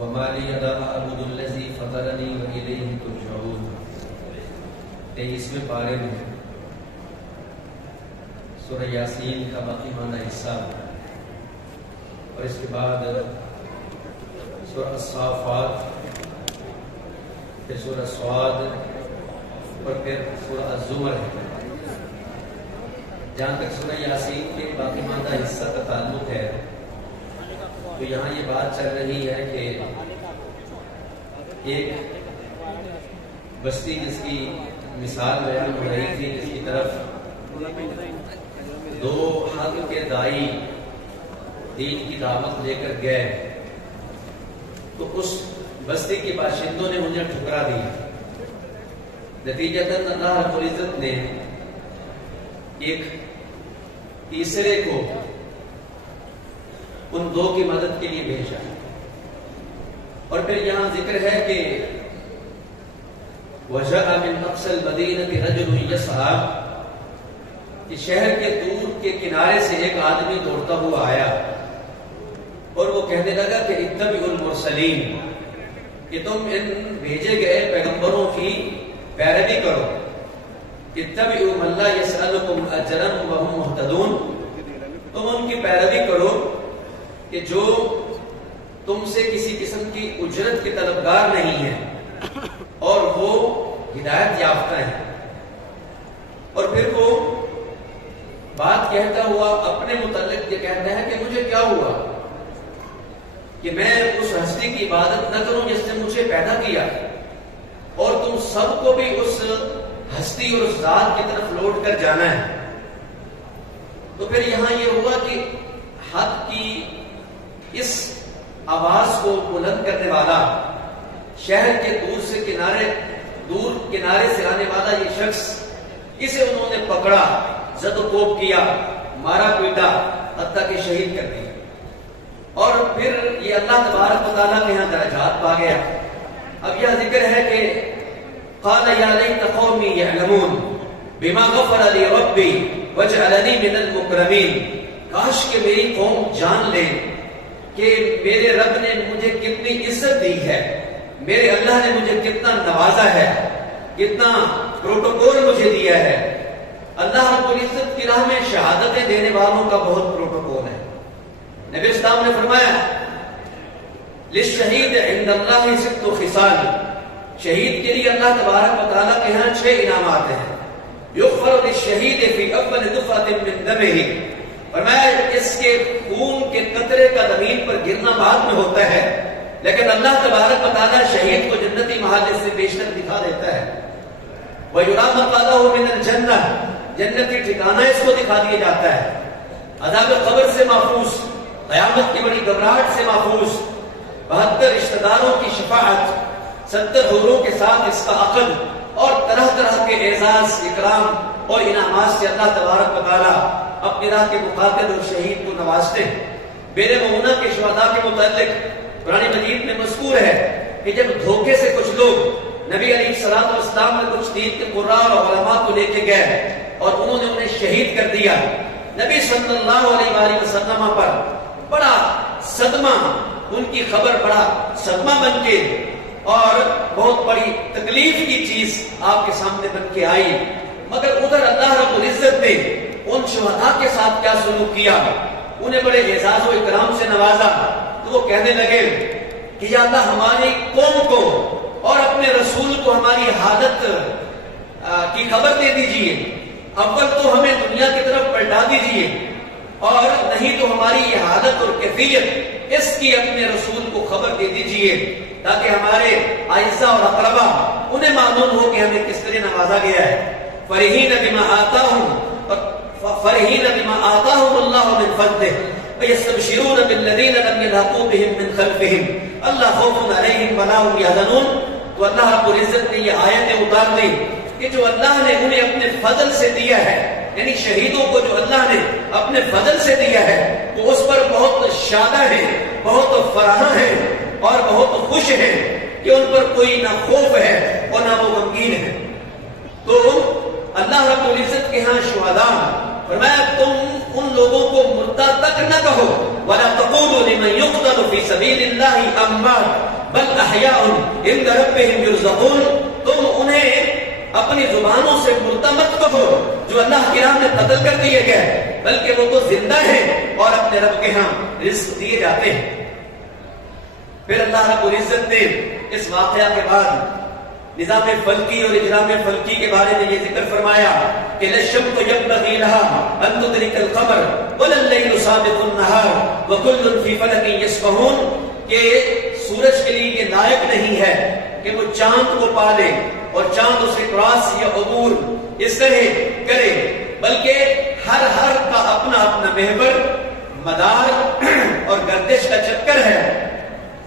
وما لي لا أعبد الذي فطرني وإليه ترجعون 23ویں پارے میں سورہ یاسین کا باقی معنی حصہ اور اس کے بعد سورہ الصافات، پھر سورہ صاد اور پھر سورہ الزمر ہے۔ جہاں تک سورہ یاسین کے باقی معنی حصہ کا تعلق ہے تو یہاں یہ بات چل رہی ہے کہ ایک بستی جس کی مثال بیان ہو رہی تھی، جس کی طرف 2 حق کے دائی دین کی دعوت لے کر گئے تو اس بستی کے باشندوں نے انہیں ٹھکرا دیا۔ نتیجتاً اللہ رب العزت نے ایک تیسرے کو ان 2 کی مدد کے لیے بھیجا، اور پھر یہاں ذکر ہے کہ وَجَاءَ مِنْ أَقْصَى الْمَدِينَةِ رَجُلٌ يَسْعَىٰ، کہ شہر کے دور کے کنارے سے ایک آدمی دوڑتا ہوا آیا اور وہ کہنے لگا کہ اتبعوا المرسلین، کہ تم ان بھیجے گئے پیغمبروں کی پیروی کرو۔ اتبعوا من لا يسألكم أجرا وهم مهتدون، تم ان کی پیروی کرو کہ جو تم سے کسی قسم کی اجرت کے طلبگار نہیں ہیں اور وہ ہدایت یافتہ ہیں۔ اور پھر وہ بات کہتا ہوا اپنے متعلق یہ کہتا ہے کہ مجھے کیا ہوا کہ میں اس ہستی کی عبادت نہ کروں جس نے مجھے پیدا کیا، اور تم سب کو بھی اس ہستی اور اس ذات کی طرف لوٹ کر جانا ہے۔ تو پھر یہاں یہ ہوا کہ حق کی اس آواز کو بلند کرنے والا، شہر کے دور کنارے سے آنے والا یہ شخص، اسے انہوں نے پکڑا، زد و کوب کیا، مارا پیٹا، حتیٰ کہ شہید کر دیا۔ اور پھر یہ اللہ تبارک و تعالیٰ کے یہاں درجات پا گیا۔ اب یہ ذکر ہے کہ قال یا لیت قومی یعلمون بما غفر لی ربی وجعلنی من المکرمین، کاش کہ میری قوم جان لے کہ میرے رب نے مجھے کتنی عزت دی ہے، میرے اللہ نے مجھے کتنا نوازا ہے، کتنا پروٹوکول مجھے دیا ہے۔ اللہ رب العزت کی راہ میں شہادتیں دینے والوں کا بہت پروٹوکول ہے۔ نبی اسلام نے فرمایا للشہید عند اللہ 6 خصال، شہید کے لیے اللہ تبارک و تعالیٰ کے ہاں 6 انعامات ہیں۔ یغفر للشہید فی اول دفعۃ من دمہ، فرمایا اس کے خون کے قطرے کا زمین پر گرنا بعد میں ہوتا ہے، لیکن اللہ تبارک و تعالیٰ شہید کو جنتی محل سے بیشتر دکھا دیتا ہے۔ وَيُرَى مَقْعَدَهُ مِنَ الْجَنَّةِ، جنتی ٹھکانہ اس کو دکھا دیا جاتا ہے۔ عذاب قبر سے محفوظ، قیامت کی بڑی گھبراہٹ سے محفوظ، 72 رشتہ داروں کی شفاعت، 70 حوروں کے ساتھ اس کا عقد، اور طرح طرح کے اعزاز، اکرام اور انعامات سے اللہ تبارک و تعالیٰ اپنی راہ کے مقاتل اور شہید کو نوازتے ہیں۔ بیر معونہ کے شہداء کے متعلق قرآن مجید میں مذکور ہے کہ جب دھوکے سے کچھ لوگ نبی علیہ الصلوۃ والسلام نے کچھ دین کے قراء اور علماء کو لے کے گئے اور انہوں نے انہیں شہید کر دیا، نبی صلی اللہ علیہ وآلہ وسلم پر بڑا صدمہ، ان کی خبر بڑا صدمہ بن کے اور بہت بڑی تکلیف کی چیز آپ کے سامنے بن کے آئی، مگر ادھر اللہ رب العزت نے ان شہداء کے ساتھ کیا سلوک کیا، انہیں بڑے اعزاز و اکرام سے نوازا۔ تو وہ کہنے لگے کہ یا اللہ ہماری قوم کو اور اپنے رسول کو ہماری حالت کی خبر دے دیجئے، اول تو ہمیں دنیا کی طرف پلٹا دیجئے، اور نہیں تو ہماری یہ حالت اور کیفیت اس کی اپنے رسول کو خبر دے دیجئے، تاکہ ہمارے اعزاء اور اقربا انہیں معلوم ہو کہ ہمیں کس طرح نوازا گیا ہے۔ فرحین بما آتاہم اللہ من فضلہ ویستبشرون بالذین لم یلحقوا بهم من خلفهم الا خوف علیہم ولا هم یحزنون۔ تو اللہ رب العزت نے یہ آیتیں اتار دی کہ جو اللہ نے انہیں اپنے فضل سے دیا ہے، یعنی شہیدوں کو جو اللہ نے اپنے فضل سے دیا ہے، وہ اس پر بہت شادہ ہیں، بہت فرح ہیں اور بہت خوش ہیں کہ ان پر کوئی نہ خوف ہے اور نہ وہ غمگین ہے۔ تو اللہ رب العزت کے ہاں شہداء فرمایا تم ان لوگوں کو مردہ تک نہ کہو، وَلَا تَقُولُوا لِمَنْ يُقْتَلُ فِي سَبِيلِ اللَّهِ أَمْوَاتٌ بَلْ أَحْيَاءٌ عِنْدَ رَبِّهِمْ يُرْزَقُونَ، تم انہیں اپنی زبانوں سے مردہ مت کہو جو اللہ کی راہ میں قتل کر دیے گئے، بلکہ وہ تو زندہ ہیں اور اپنے رب کے ہاں رزق دیے جاتے ہیں۔ پھر اللہ رب العزت نے اس واقعہ کے بعد نظام فلکی اور اجرام فلکی کے بارے میں یہ ذکر فرمایا کہ لَلشَّمْسُ يَنبَغِي لَهَا أَن تُدْرِكَ الْقَمَرَ وَلَا اللَّيْلُ سَابِقُ النَّهَارِ وَكُلٌّ فِي فَلَكٍ يَسْبَحُونَ، کہ سورج کے لیے یہ لائق نہیں ہے کہ وہ چاند کو پالے اور چاند اسے کراس یا عبور اس طرح کرے، بلکہ ہر کا اپنا اپنا محور، مدار اور گردش کا چکر ہے۔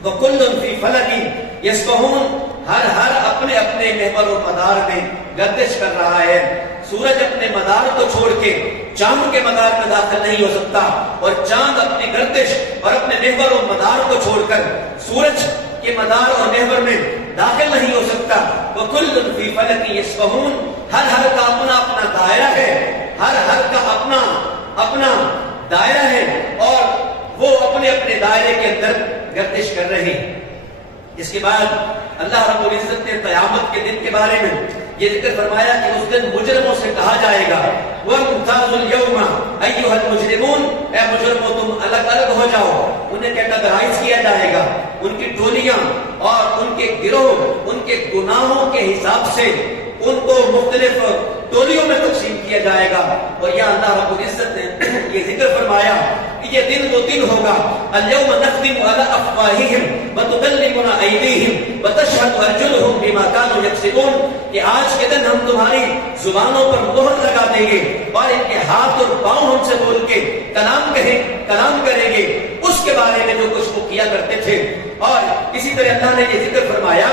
وَكُلٌّ فِي فَلَكٍ يَسْبَحُونَ، ہر اپنے اپنے محور و مدار میں گردش کر رہا ہے۔ سورج اپنے مدار کو چھوڑ کے چاند کے مدار میں داخل نہیں ہو سکتا، اور چاند اپنی گردش اور اپنے محور و مدار کو چھوڑ کر سورج کے مدار اور محور میں داخل نہیں ہو سکتا۔ وَكُلٌّ فِي فَلَكٍ يَسْبَحُونَ، ہر کا اپنا اپنا دائرہ ہے، ہر کا اپنا دائرہ ہے، اور وہ اپنے اپنے دائرے کے اندر گردش کر رہے ہیں۔ اس کے بعد اللہ رب العزت نے قیامت کے دن کے بارے میں یہ ذکر فرمایا کہ اس دن مجرموں سے کہا جائے گا وَامْتَازُوا الْيَوْمَ أَيُّهَا الْمُجْرِمُونَ، اے مجرموں تم الگ الگ ہو جاؤ۔ انہیں کیٹاگرائز کیا جائے گا، ان کی ٹولیاں اور ان کے گروہ ان کے گناہوں کے حساب سے ان کو مختلف ٹولیوں میں تقسیم کیا جائے گا۔ اور یہ اللہ رب العزت نے یہ ذکر فرمایا کہ یہ دن وہ دن ہوگا اليوم نختم على افواههم وتكلمنا ايديهم وتشهد ارجلهم بما كانوا يكسبون، کہ آج کے دن ہم تمہاری زبانوں پر مہر لگا دیں گے اور ان کے ہاتھ اور پاؤں ہم سے بول کے کلام کریں گے اس کے بارے میں جو کچھ وہ کیا کرتے تھے۔ اور اسی طرح اللہ نے یہ ذکر فرمایا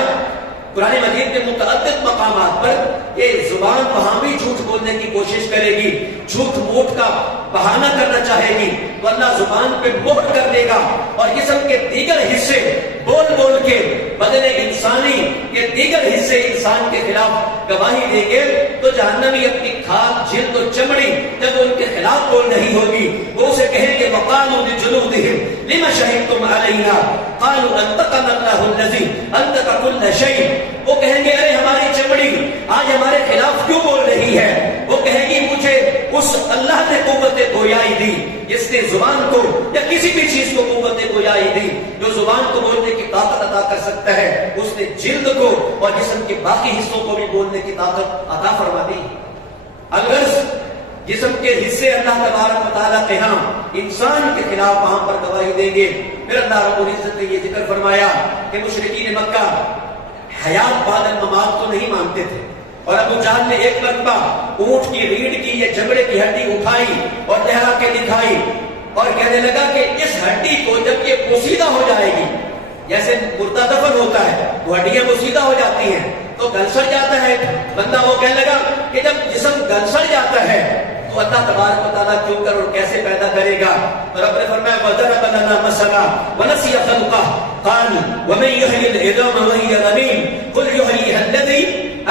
قرآن مجید کے متعدد مقامات پر یہ زبان وہاں بھی جھوٹ بولنے کی کوشش کرے گی، جھوٹ موٹ کا بہانہ کرنا چاہے گی، تو اللہ زبان پہ مہر کر دے گا، اور جسم کے دیگر حصے بول کے بدن انسانی کے دیگر حصے انسان کے خلاف گواہی دیں گے، تو جہنمی اپنی کھال جلد و چمڑی جب ان کے خلاف بول رہی ہوگی وہ اسے کہیں گے وَقَالُوا لِجُلُودِهِمْ لِمَ شَهِدتُمْ عَلَيْنَا قَالُوا أَنطَقَنَا اللَّهُ الَّذِي أَنطَقَ كُلَّ شَيْءٍ، وہ کہیں گے ارے ہماری چمڑی آج ہمارے خلاف کیوں بول رہی ہے؟ وہ کہے گی مجھے اس اللہ نے قوت گویائی دی جس نے زبان کو یا کسی بھی چیز کو قوت گویائی دی، جو زبان کو بولنے کی طاقت عطا کر سکتا ہے، اس نے جلد کو اور جسم کے باقی حصوں کو بھی بولنے کی طاقت عطا فرما دی۔ اگر جسم کے حصے اللہ تبارک و تعالیٰ کے ہاں انسان کے خلاف وہاں پر گواہی دیں گے۔ پھر اللہ رب العزت نے یہ ذکر فرمایا کہ مشرکین مکہ حیات بعد الممات کو نہیں مانتے تھے، اور ابو جہل نے ایک مرتبہ اونٹ کی ریڑھ کی یا چمڑے کی ہڈی اٹھائی اور لہرا کے دکھائی اور کہنے لگا کہ اس ہڈی کو جب یہ پوسیدہ ہو جائے گی، جیسے مردہ دفن ہوتا ہے وہ ہڈیاں پوسیدہ ہو جاتی ہیں تو گل سڑ جاتا ہے، بندہ وہ کہنے لگا کہ جب جسم گل سڑ جاتا ہے تو اللہ تبارک و تعالیٰ کیوں کر اور کیسے پیدا کرے گا؟ اور رب نے فرمایا وَضَرَبَ لَنَا مَثَلًا وَنَسِيَ خَلْقَهُ قَالَ وَمَن يُحْيِي الْعِظَامَ وَهِيَ رَمِيمٌ قُلْ يُحْيِيهَا الَّذِي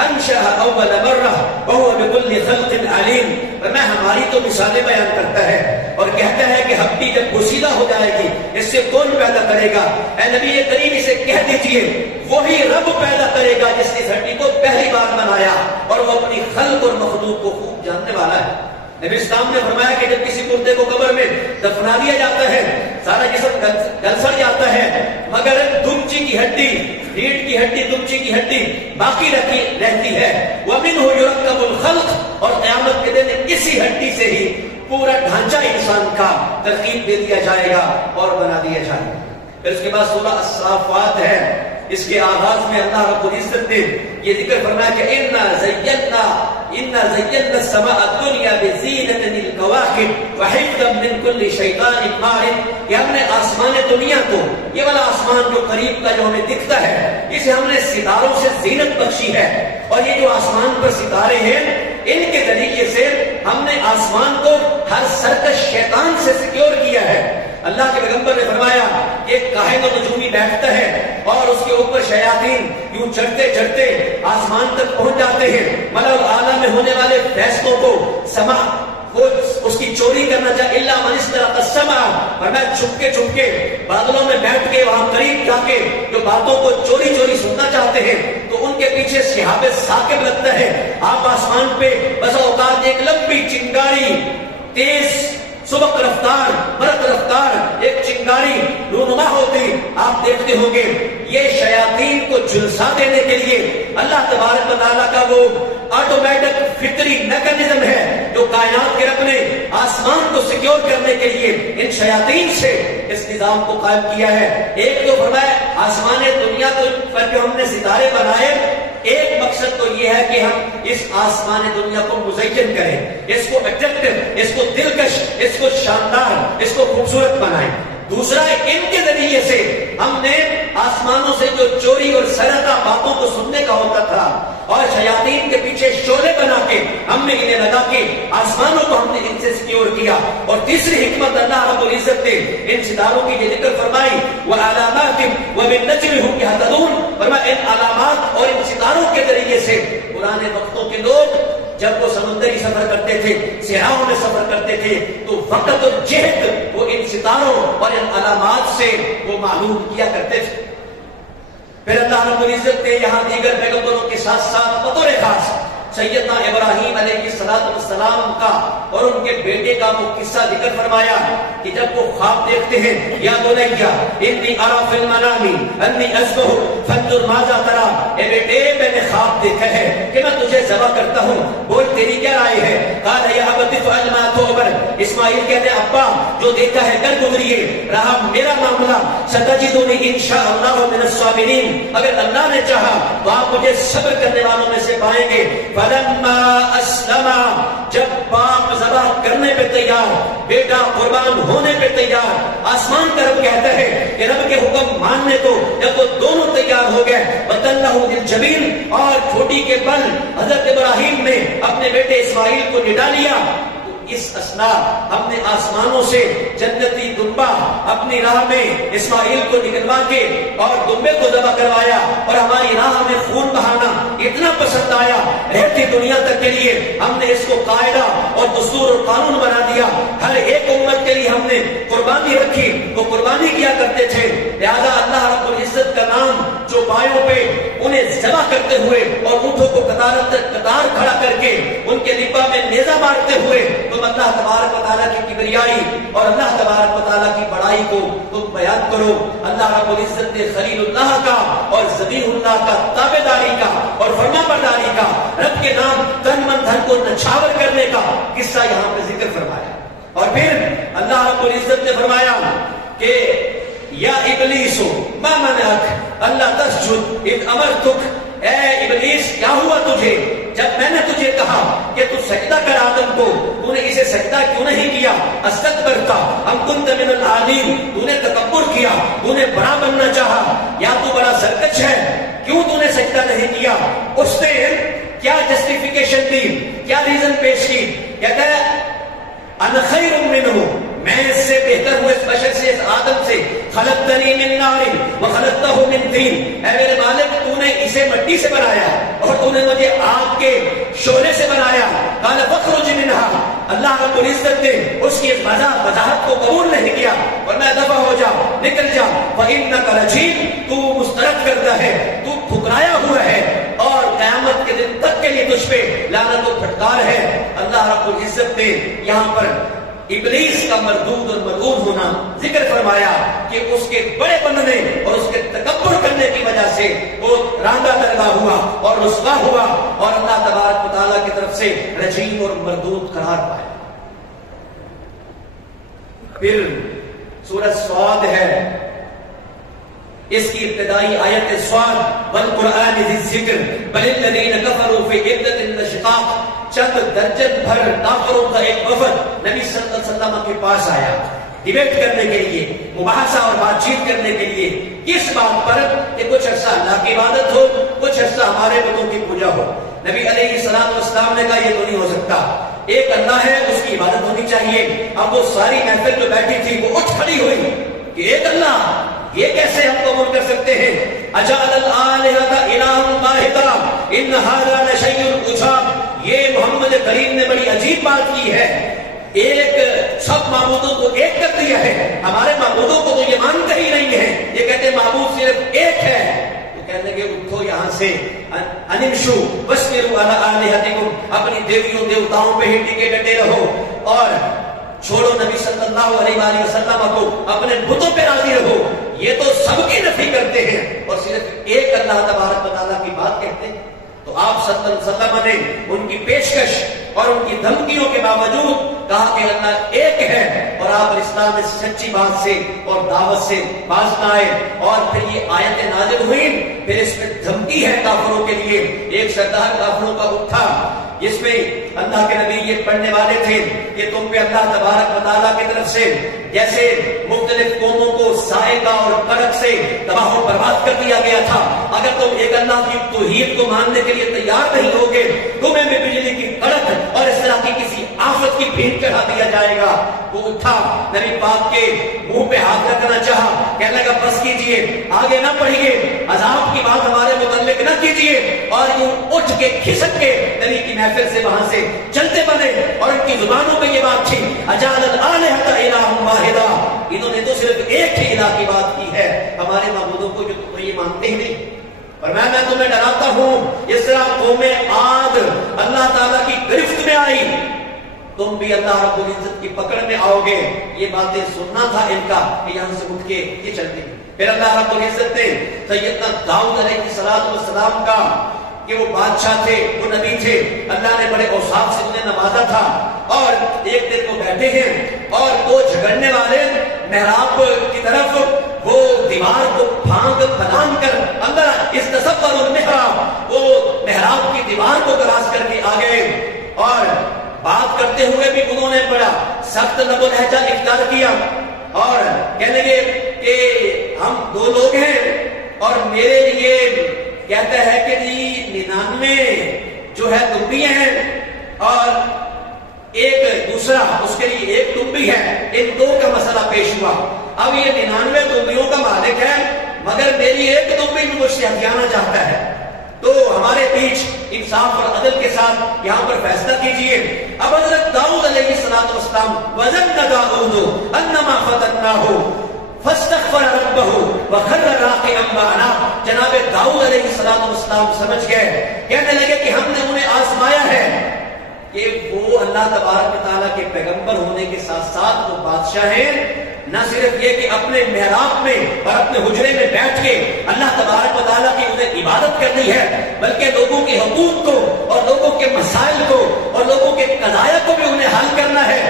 أَنشَأَهَا أَوَّلَ مَرَّةٍ وَهُوَ بِكُلِّ خَلْقٍ عَلِيمٌ۔ فرمایا ہماری تو مثالیں بیان کرتا ہے اور کہتا ہے کہ ہڈی جب پوسیدہ ہو جائے گی اس سے کون پیدا کرے گا؟ اے نبی کریم اسے کہہ دیجئے وہی رب پیدا کرے گا جس نے ہڈی کو پہلی بار بنایا، اور وہ اپنی خلق اور مخلوق کو خوب جاننے والا ہے۔ نبی اسلام نے فرمایا کہ جب کسی مردے کو قبر میں دفنا دیا جاتا ہے سارا جسم گل سڑ جاتا ہے، مگر دمچی کی ہڈی، ریڑھ کی ہڈی، دمچی کی ہڈی باقی رہتی ہے۔ وَمِنْهُ يُرَكَّبُ الْخَلْقُ، اور قیامت کے دن اسی ہڈی سے ہی پورا ڈھانچہ انسان کا ترکیب دے دیا جائے گا اور بنا دیا جائے گا۔ پھر اس کے بعد سورہ الصافات ہے، اس کے آغاز میں اللہ رب العزت نے یہ ذکر فرمایا کہ اِنَّا زَيَّنَّا السَّمَاءَ الدُّنْيَا بِزِينَةٍ لِلْكَوَاكِبِ وَحِفْظًا مِنْ كُلِّ شَيْطَانٍ مَارِدٍ، کہ ہم نے آسمان دنیا کو، یہ والا آسمان جو قریب کا جو ہمیں دکھتا ہے، اسے ہم نے ستاروں سے زینت بخشی ہے، اور یہ جو آسمان پر ستارے ہیں ان کے ذریعے سے ہم نے آسمان کو ہر سرکش شیطان سے سیکیور کیا ہے۔ اللہ کے پیغمبر نے فرمایا کہ ایک کاہن و نجومی بیٹھتا ہے اور اس کے اوپر شیاطین یوں چڑھتے چڑھتے آسمان تک پہنچ جاتے ہیں، ملأ اعلیٰ میں ہونے والے فیصلوں کو وہ اس کی چوری کرنا چاہے الا من استرق السمع، اور میں چھپ کے بادلوں میں بیٹھ کے وہاں قریب جا کے جو باتوں کو چوری چوری سننا چاہتے ہیں تو ان کے پیچھے شہاب ثاقب لگتا ہے. آپ آسمان پہ بس اوقات ایک لمبی چنگاری، تیز سبق رفتار، برق رفتار ایک چنگاری رونما ہوتی آپ دیکھتے ہوں گے. یہ شیاطین کو جھلسا دینے کے لیے اللہ تبارک و تعالیٰ کا وہ آٹومیٹک فطری میکانزم ہے جو کائنات کے رب نے آسمان کو سیکیور کرنے کے لیے ان شیاطین سے اس نظام کو قائم کیا ہے. ایک تو فرمایا آسمان دنیا کو پر جو ہم نے ستارے بنائے، ایک مقصد تو یہ ہے کہ ہم اس آسمان دنیا کو مزین کریں، اس کو اٹریکٹیو، اس کو دلکش، اس کو شاندار، اس کو خوبصورت بنائیں. دوسرا ان کے ذریعے سے ہم نے آسمانوں سے جو چوری اور سرقہ باتوں کو سننے کا ہوتا تھا اور شیاطین کے پیچھے شعلے بنا کے ہم نے انہیں لگا کے آسمانوں کو ہم نے ان سے سیکیور کیا. اور تیسری حکمت اللہ رب العزت نے ان ستاروں کی یہ ذکر فرمائی وعلامات وبالنجم هم يهتدون، فرمایا ان علامات اور ان ستاروں کے ذریعے سے پرانے وقتوں کے لوگ جب وہ سمندری سفر کرتے تھے، صحراؤں میں سفر کرتے تھے تو وقت اور جہت وہ ان ستاروں اور ان علامات سے وہ معلوم کیا کرتے تھے. پھر اللہ رب العزت نے یہاں دیگر پیغمبروں کے ساتھ ساتھ بطور خاص سیدنا ابراہیم علیہ السلام کا اور ان کے بیٹے کا وہ قصہ ذکر فرمایا کہ جب وہ خواب دیکھتے ہیں یا بنیا انی ارا فی المنام انی اذبحک فانظر ماذا تری، اے بیٹے میں نے خواب دیکھا ہے کہ میں تجھے ذبح کرتا ہوں، بول تیری کیا رائے ہے؟ قال یا ابت افعل ما تؤمر، اسماعیل کہتے ہیں ابا جو دیکھا ہے کر گزریے، رہا میرا معاملہ ستجدنی انشاء اللہ من الصابرین، اگر اللہ نے چاہا تو آپ مجھے صبر کرنے والوں میں سے پائیں گے. فلما اسلم، جب باپ ذبح کرنے پہ تیار، بیٹا قربان ہونے پہ تیار، آسمان کا رب کہتا ہے کہ رب کے حکم ماننے تو جب وہ دونوں تیار ہو گئے وَتَلَّهُ لِلْجَبِينِ، اور ٹھوٹی کے بل حضرت ابراہیم نے اپنے بیٹے اسماعیل کو نڈا لیا. اس اسنا ہم نے آسمانوں سے جنتی دمبا اپنی راہ میں اسماعیل کو نکلوا کے اور دمبے کو ذبح کروایا، اور ہماری راہ میں خون بہانا اتنا پسند آیا رہتی دنیا تک کے لیے ہم نے اس کو قاعدہ اور دستور اور قانون بنا دیا. ہر ایک امت کے لیے ہم نے قربانی رکھی، وہ قربانی کیا کرتے تھے. لہذا اللہ رب العزت کا نام جو پایوں پہ انہیں ذبح کرتے ہوئے اور اونٹوں کو قطار کھڑا کر کے ان کے لبا میں نیزہ مارتے ہوئے تم اللہ تبارک و تعالیٰ کی کبریائی اور اللہ تبارک و تعالیٰ کی بڑائی کو تم بیان کرو. اللہ رب العزت نے خلیل اللہ کا اور ذبیح اللہ کا تابعداری کا اور فرما برداری کا، رب کے نام تن من دھن کو نچھاور کرنے کا قصہ یہاں پہ ذکر فرمایا. اور پھر اللہ رب العزت نے فرمایا کہ یا ابلیس ما منعک اللہ تسجد اذ امرتک، اے ابلیس کیا ہوا تجھے جب میں نے تجھے کہا کہ تو سجدہ کر آدم کو، تو نے اسے سجدہ کیوں نہیں کیا؟ استکبرتا ام کنت من العالین، تو نے تکبر کیا، تو نے بڑا بننا چاہا، یا تو بڑا سرکش ہے، کیوں تو نے سجدہ نہیں کیا؟ اس نے کیا جسٹیفیکیشن دی، کیا ریزن پیش کی؟ کہتا ہے انا خیر منہ، میں اس سے بہتر ہوں، اس بشر سے، اس آدم سے. خلقتنی من نار وخلقتہ من طین، اے میرے مالک تو نے اسے مٹی سے بنایا اور تو نے مجھے آگ کے شعلے سے بنایا. قال فاخرج منها، اللہ رب العزت نے اس کی وضاحت کو قبول نہیں کیا اور میں دفع ہو جا، نکل جا. فإنک رجیم، تو مسترد کرتا ہے، تو ٹھکرایا ہوا ہے اور قیامت کے دن تک کے لیے تجھ پہ لعنت و پھٹکار ہے. اللہ رب العزت نے یہاں پر ابلیس کا مردود اور ملعون ہونا ذکر فرمایا کہ اس کے بڑے بننے اور اس کے تکبر کرنے کی وجہ سے وہ راندا درگا ہوا اور رسوا ہوا اور اللہ تبارک و تعالیٰ کی طرف سے رجیم اور مردود قرار پایا. پھر سورہ صاد ہے، اس کی ابتدائی آیت صاد والقرآن ذی الذکر بل الذین کفروا فی عدۃ الشقاق، چند درجن بھر کافروں کا ایک وفد نبی صلی اللہ علیہ وسلم کے پاس آیا ڈیبیٹ کرنے کے لیے، مباحثہ اور بات چیت کرنے کے لیے. کس بات پر؟ کہ کچھ عرصہ اللہ کی عبادت ہو، کچھ عرصہ ہمارے بتوں کی پوجا ہو. نبی علیہ السلام نے کہا یہ تو نہیں ہو سکتا، ایک اللہ ہے اس کی عبادت ہونی چاہیے. اب وہ ساری محفل جو بیٹھی تھی وہ اٹھ کھڑی ہوئی کہ ایک اللہ، یہ کیسے ہم قبول کر سکتے ہیں؟ اجعل الآلہۃ الہا واحدا ان ھذا لشیء عجاب یہ محمد کریم نے بڑی عجیب بات کی ہے، ایک سب معبودوں کو ایک کر دیا ہے، ہمارے معبودوں کو تو یہ مانتے ہی نہیں ہیں، یہ کہتے ہیں معبود صرف ایک ہے۔ تو کہنے لگے اٹھو یہاں سے، انمشو واسبروا علی آلہتکم، اپنی دیویوں دیوتاؤں پہ ہی ٹکے ڈٹے رہو اور چھوڑو نبی صلی اللہ علیہ وآلہ وسلم کو، اپنے بتوں پہ راضی رہو۔ یہ تو سب کی نفی کرتے ہیں اور صرف ایک اللہ تبارک و تعالیٰ کی بات کہتے ہیں۔ تو آپ صلی اللہ علیہ وسلم نے ان کی پیشکش اور ان کی دھمکیوں کے باوجود کہا کہ اللہ ایک ہے، اور آپ اسلام میں سچی بات سے اور دعوت سے باز نہ آئے۔ اور پھر یہ آیتیں نازل ہوئیں، پھر اس میں دھمکی ہے کافروں کے لیے۔ ایک سردار کافروں کا اٹھا جس میں اللہ کے نبی یہ پڑھنے والے تھے کہ تم پہ اللہ تبارک و تعالیٰ کی طرف سے جیسے مختلف قوموں کو صاعقہ اور کڑک سے تباہ و برباد کر دیا گیا تھا، اگر تم ایک اللہ کی توحید کو ماننے کے لیے تیار نہیں ہوگے، تمہیں بھی بجلی کی کڑک اور اس طرح کی کسی آفت کی بھیٹ چڑھا دیا جائے گا۔ وہ اٹھا، نبی پاک کے منہ پہ ہاتھ رکھنا چاہا، کہنے لگا بس کیجئے، آگے نہ پڑھیے، عذاب کی بات ہمارے متعلق نہ کیجئے، اور یوں اٹھ کے کھسک کے نبی کی محفل سے وہاں سے چلتے بنے، اور ان کی زبانوں پہ یہ بات تھی اجعل الآلہۃ الہا واحدا، انہوں نے تو صرف ایک ہی الہ کی بات کی ہے، ہمارے معبودوں کو جو تو یہ مانتے ہی نہیں۔ اور میں تمہیں ڈراتا ہوں، اس طرح قوم عاد اللہ تعالیٰ کی گرفت میں آئی، تم بھی اللہ رب العزت کی پکڑ میں آؤ گے۔ یہ باتیں سننا تھا ان کا کہ یہاں سے اٹھ کے یہ چلتے۔ پھر اللہ رب العزت نے سیدنا داؤد علیہ السلام کا کہ وہ بادشاہ تھے، وہ نبی تھے، اللہ نے بڑے اوصاف سے انہیں نوازا تھا، اور ایک دن وہ بیٹھے ہیں اور دو جھگڑنے والے محراب کی طرف وہ دیوار کو پھانک پھلانگ کر اندر استصبر المحراب، وہ محراب کی دیوار کو کراس کر کے آ گئے، اور بات کرتے ہوئے بھی انہوں نے بڑا سخت لب و لہجہ اختیار کیا، اور کہنے لگے کہ ہم دو لوگ ہیں اور میرے لیے کہتا ہے کہ 99 جو ہے دمبیاں ہیں اور ایک دوسرا اس کے لیے ایک دمبی ہے، ان دو کا مسئلہ پیش ہوا۔ اب یہ 99 دمبیوں کا مالک ہے، مگر میری ایک دمبی بھی مجھ سے ہتھیانا چاہتا ہے، تو ہمارے بیچ انصاف اور عدل کے ساتھ یہاں پر فیصلہ کیجئے۔ اب حضرت داؤد علیہ السلام وَظَنَّ دَاؤُدُ أَنَّمَا فَتَنَّاهُ فَاسْتَغْفَرَ رَبَّهُ وَخَرَّ رَاكِعًا وَأَنَابَ، جناب داؤد علیہ السلام سمجھ گئے، کہنے لگے کہ ہم نے انہیں آزمایا ہے کہ وہ اللہ تبارک و تعالیٰ کے پیغمبر ہونے کے ساتھ ساتھ وہ بادشاہ ہیں، نہ صرف یہ کہ اپنے محراب میں اور اپنے حجرے میں بیٹھ کے اللہ تبارک و تعالیٰ کی انہیں عبادت کرنی ہے، بلکہ لوگوں کے حقوق کو اور لوگوں کے مسائل کو اور لوگوں کے قضایا کو بھی انہیں حل کرنا ہے۔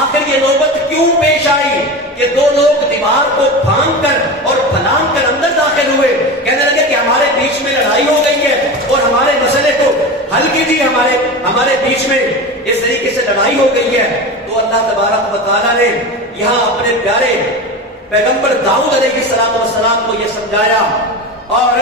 آخر یہ نوبت کیوں پیش آئی کہ دو لوگ دیوار کو پھانگ کر اور پھلانگ کر اندر داخل ہوئے، کہنے لگے کہ ہمارے بیچ میں لڑائی ہو گئی ہے اور ہمارے مسئلے کو حل کیجیے، ہمارے بیچ میں اس طریقے سے لڑائی ہو گئی ہے۔ تو اللہ تبارک و تعالیٰ نے یہاں اپنے پیارے پیغمبر داؤد علیہ السلام کو یہ سمجھایا، اور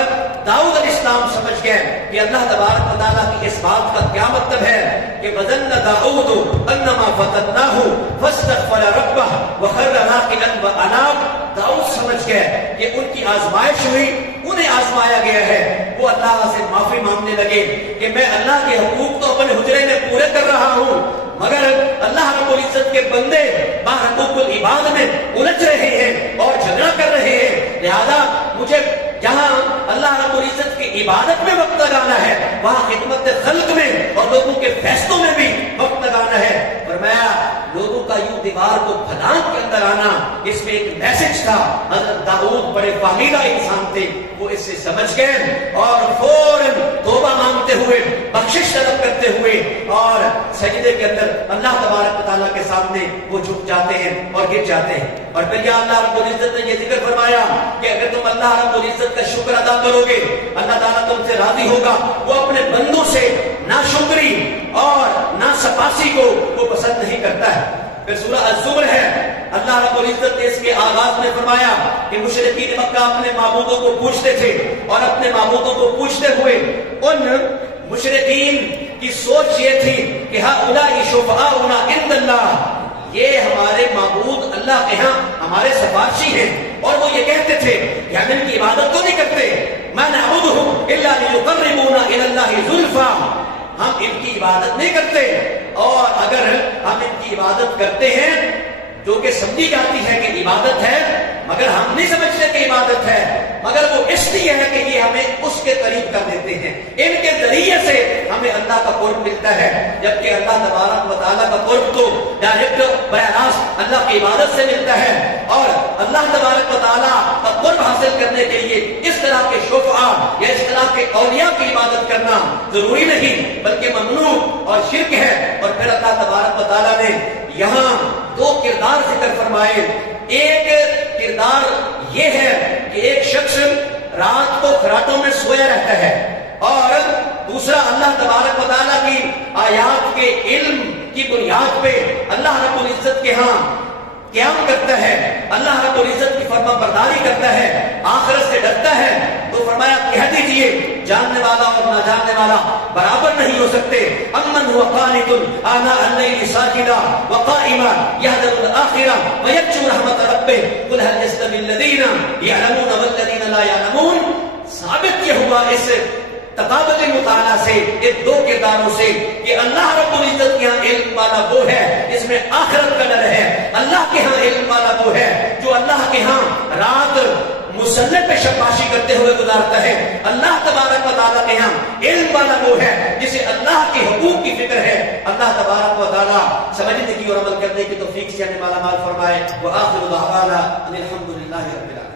داؤد علیہ السلام سمجھ گئے کہ اللہ تبارک و تعالیٰ کی اس بات کا کیا مطلب ہے کہ وَظَنَّ دَاؤُدُ أَنَّمَا فَتَنَّاهُ فَاسْتَغْفَرَ رَبَّهُ وَخَرَّ رَاكِعًا وَأَنَابَ، داؤد سمجھ گئے کہ ان کی آزمائش ہوئی، انہیں آزمایا گیا ہے، وہ اللہ سے معافی مانگنے لگے کہ میں اللہ کے حقوق تو اپنے حجرے میں پورے کر رہا ہوں، مگر اللہ رب العزت کے بندے حقوق العباد میں الجھ رہے ہیں اور جھگڑا کر رہے ہیں، لہذا مجھے جہاں اللہ رب العزت کی عبادت میں وقت لگانا ہے، وہاں خدمت خلق میں اور لوگوں کے فیصلوں میں بھی وقت لگانا ہے۔ فرمایا لوگوں کا یوں دیوار کو پھلانگ کے اندر آنا، اس میں ایک میسج تھا۔ حضرت داؤد بڑے فہمیدہ انسان تھے، وہ اس سے سمجھ گئے اور فوراً توبہ مانگتے ہوئے، بخشش طلب کرتے ہوئے اور سجدے کے اندر اللہ تبارک و تعالیٰ کے سامنے وہ جھک جاتے ہیں اور گر جاتے ہیں۔ اور پھر یا اللہ رب العزت نے یہ ذکر فرمایا کہ اگر تم اللہ رب العزت کا شکر ادا کرو گے، اللہ تعالیٰ تم سے راضی ہوگا۔ وہ اپنے بندوں سے ناشکری اور ناسپاسی کو وہ پسند نہیں کرتا ہے۔ پھر سورہ الزمر ہے، اللہ رب العزت نے اس کے آغاز میں فرمایا کہ مشرکین مکہ اپنے معبودوں کو پوچھتے تھے، اور اپنے معبودوں کو پوچھتے ہوئے ان مشرکین کی سوچ یہ تھی کہ ہؤلاء شفعاؤنا عند اللہ، یہ ہمارے معبود اللہ کے ہاں ہمارے سفارشی ہیں، اور وہ یہ کہتے تھے کہ ہم ان کی عبادت تو نہیں کرتے، ما نعبدهم الا ليقربونا الى الله زلفى، ہم ان کی عبادت نہیں کرتے، اور اگر ہم ان کی عبادت کرتے ہیں جو کہ سمجھی جاتی ہے کہ عبادت ہے، مگر ہم نہیں سمجھتے کہ عبادت ہے، مگر وہ اس لیے ہے کہ یہ ہمیں اس کے قریب کر دیتے ہیں، ان کے ذریعے سے ہمیں اللہ کا قرب ملتا ہے، جبکہ اللہ تبارک و تعالیٰ کا قرب تو ڈائریکٹ براہ راست اللہ کی عبادت سے ملتا ہے، اور اللہ تبارک و تعالیٰ کا قرب حاصل کرنے کے لیے اس طرح کے شفعاء یا اس طرح کے اولیاء کی عبادت کرنا ضروری نہیں بلکہ ممنوع اور شرک ہے۔ اور پھر اللہ تبارک و تعالیٰ نے یہاں دو کردار ذکر فرمائے۔ ایک کردار یہ ہے کہ ایک شخص رات کو خراتوں میں سویا رہتا ہے، اور دوسرا اللہ تبارک و تعالیٰ کی آیات کے علم کی بنیاد پہ اللہ رب العزت کے ہاں قیام کرتا ہے، اللہ رب العزت کی فرما برداری کرتا ہے، آخرت سے ڈرتا ہے۔ تو فرمایا کہہ دیجئے جاننے والا اور نہ جاننے والا برابر نہیں ہو سکتے۔ امن هو قانت آناء الليل ساجدا وقائما يحذر الآخرة ويرجو رحمة ربه قل هل يستوي الذين يعلمون والذين لا يعلمون۔ ثابت یہ ہوا اس تقابل مطالعہ سے، ان دو کرداروں سے، کہ اللہ رب العزت کے ہاں علم والا وہ ہے جس میں آخرت کا ڈر ہے، اللہ کے ہاں علم والا وہ ہے جو اللہ کے ہاں رات مسلح پہ شباشی کرتے ہوئے گزارتا ہے، اللہ تبارک و تعالیٰ کے ہاں علم والا وہ ہے جسے اللہ کے حقوق کی فکر ہے۔ اللہ تبارک و تعالیٰ سمجھنے کی اور عمل کرنے کی توفیق سے ہمیں مالا مال فرمائے۔ وآخر دعوانا ان الحمد للہ رب العالمین۔